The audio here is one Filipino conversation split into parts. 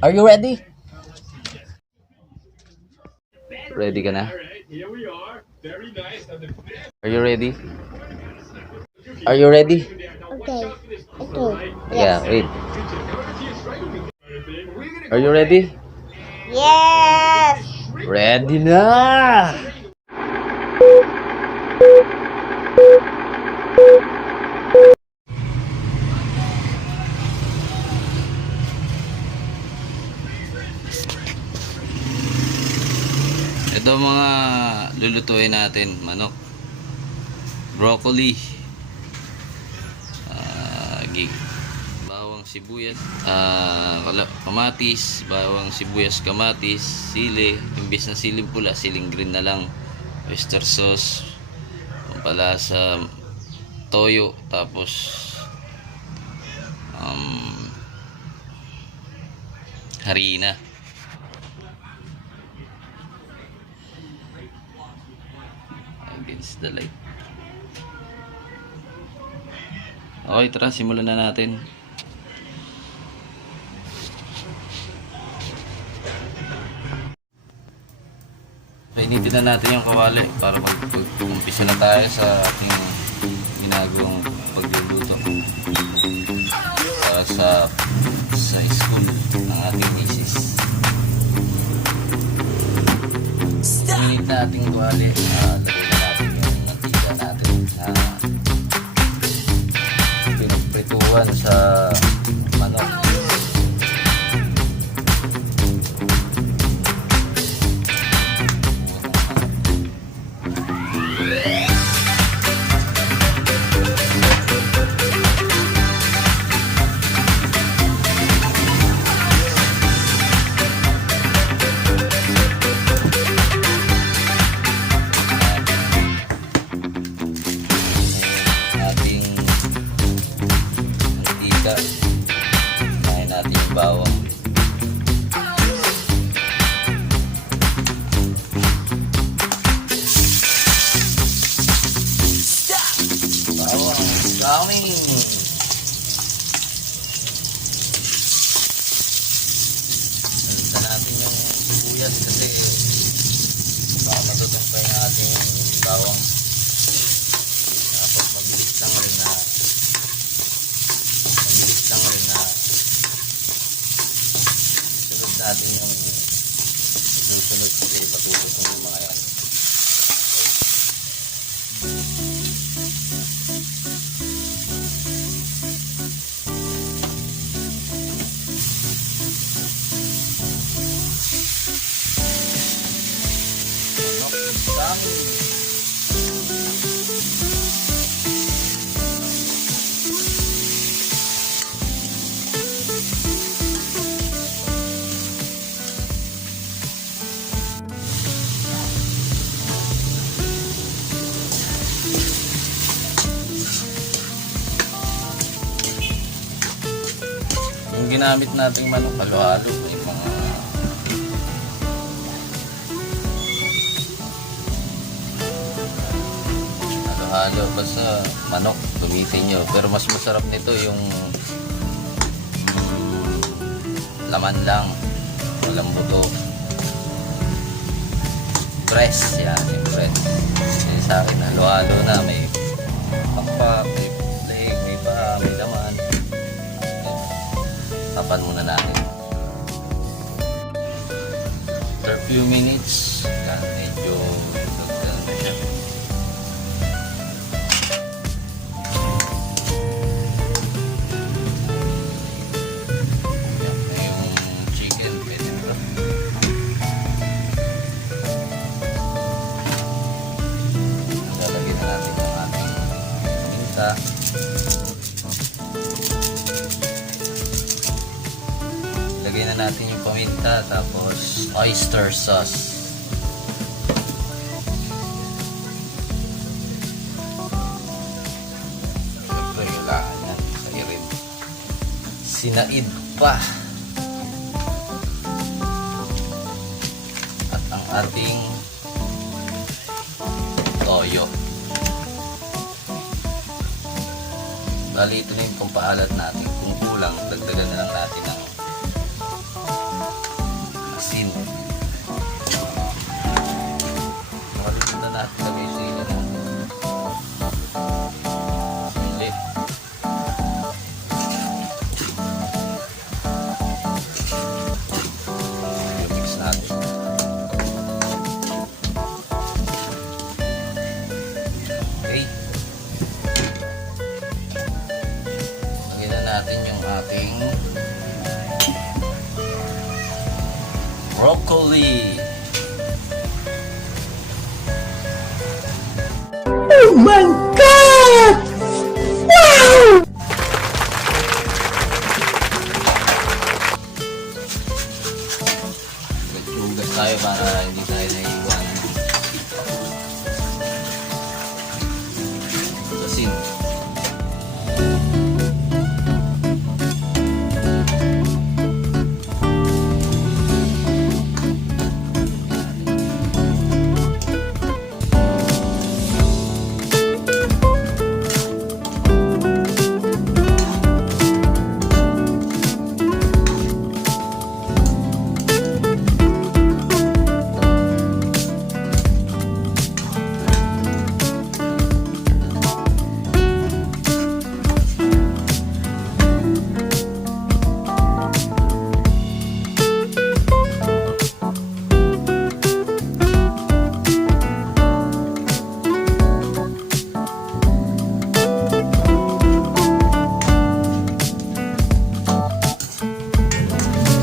Are you ready? Ready ka na? Are you ready? Are you ready? Okay. Okay. Yeah, wait. Are you ready? Yes. Ready na! Ito mga lulutuin natin, manok, broccoli, bawang sibuyas, kamatis, bawang sibuyas, kamatis, sili, imbis na siling pula, siling green na lang, oyster sauce, pampalasa, toyo, tapos harina. Against the light. Okay, tara, simulan na natin. Painitin na natin yung kawali para mag-umpisa na tayo sa ating ginagawang pagluluto para sa school ng ating misis. Painit na ating kawali. Lagyan na natin yung mantika natin na pinagprituan sa manok. Kain natin yung bawang. Bawang browning. Nalita natin yung sibuyas kasi baka matutumpay ng ating bawang. Tapos mabilis lang rin na sunod natin yung susunod kasi matututong yung mga yan. Yung ginamit nating manok, halo-halo, yung mga halo-halo basta manok gamitin nyo, pero mas masarap nito yung laman lang, walang buto, breast, yan yung breast. Kasi sa akin halo-halo na, may pakpak, may leg, may paa, may laman. Tapan muna natin. After a few minutes, yan, medyo dagdagan na siya. Yan na yung chicken, pwede ito. Lalagyan na natin yung ating paminta. Lagyan na natin yung paminta, tapos oyster sauce. Siyempre, kailangan yan. Sairin. Sinaid pa. At ang ating toyo. Bali, ito na yung pampaalat natin. Kung kulang, dagdagan na lang natin ng Ready? Oh my God! Wow! Hugas tayo para hindi tayo naiiwan. Asin.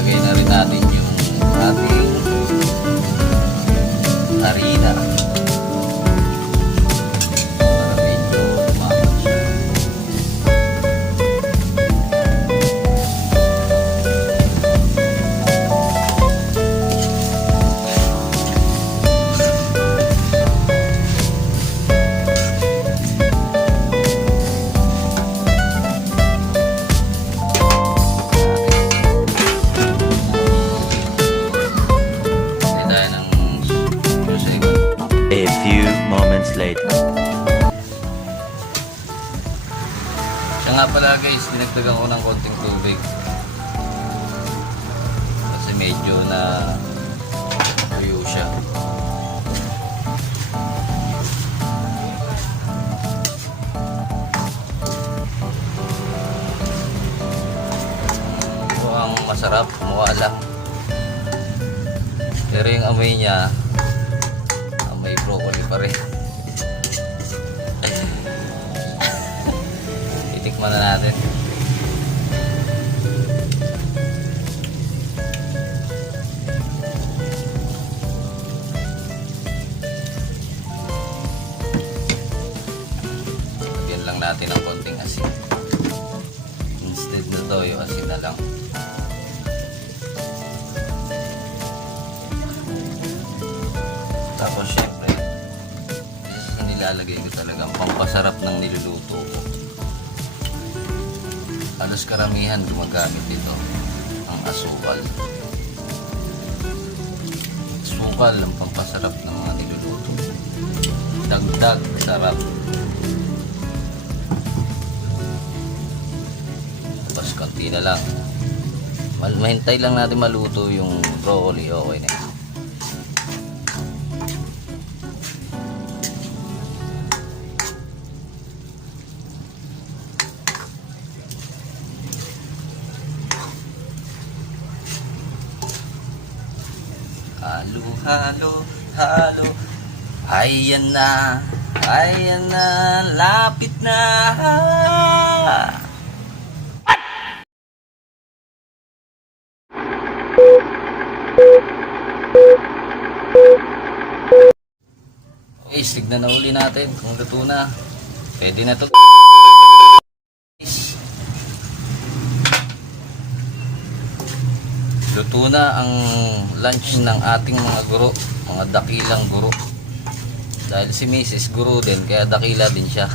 Lagay na rin natin yung ating harina. Para medyo umaman siya. Lagay tayo ng susi. A few moments later. Siya nga pala guys, dinagdagan ko ng konting tubig. Kasi medyo na tuyo siya. Mukhang masarap, mukha lang. Pero yung amoy niya, amoy broccoli pa rin. Titikman na natin. Lagyan lang natin ng konting asin. Instead na toyo, asin na lang. Tapos syempre, isa sa nilalagay ko talagang pampasarap ng niluluto ko. Halos karamihan gumagamit ito, ang asukal. Asukal ang pampasarap ng mga niluluto. Dagdag sarap. Tapos konti na lang. Mahintay lang natin maluto yung broccoli, okay na yun. Halo, halo, halo. Ayan na, lapit na. Okay, tignan na uli natin kung luto na. Pwede na to. Luto na ang lunch ng ating mga guro, mga dakilang guro. Dahil si Mrs. guro din, kaya dakila din siya.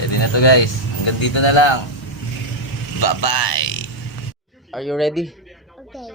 Pwede na to guys. Hanggang dito na lang. Bye-bye! Are you ready? Okay.